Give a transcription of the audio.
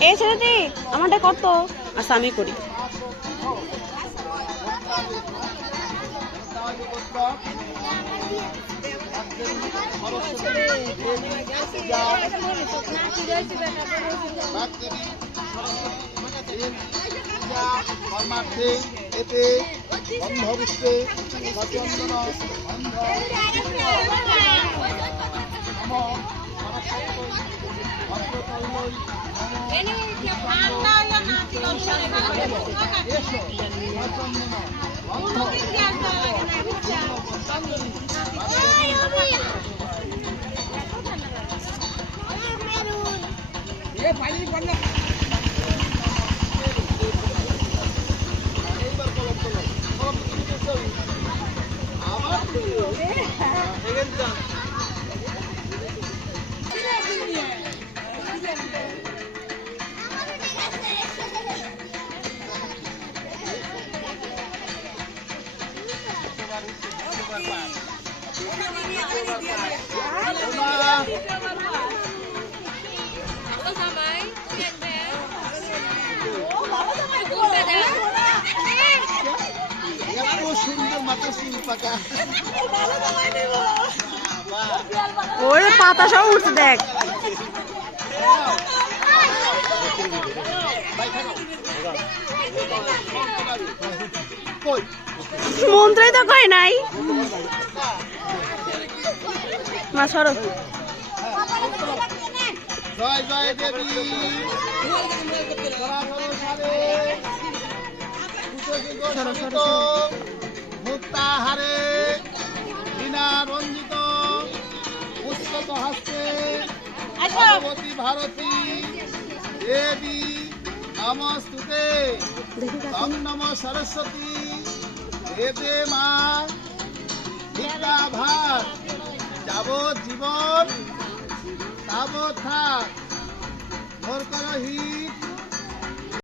এই ছেলেটি আমারটা কত আচ্ছা আমি করি এতে অন্ধবিশ্বে অন্ধ ভদ্রতল্লই এসো সচন্দন ওরে পাতা সব উঠছে দেখ। মন্ত্রই তো কয় নাই। মা সরো। জয় জয় দেবী। মুক্তাহারে বিনা রঞ্জিত পুষ্পত হাস্তে ভগবতী ভারতী দেবী নমস্তুতে। নম সরস্বতী দেবে মা যাবজ্জীবন তাবৎ থাক মোর কর হিত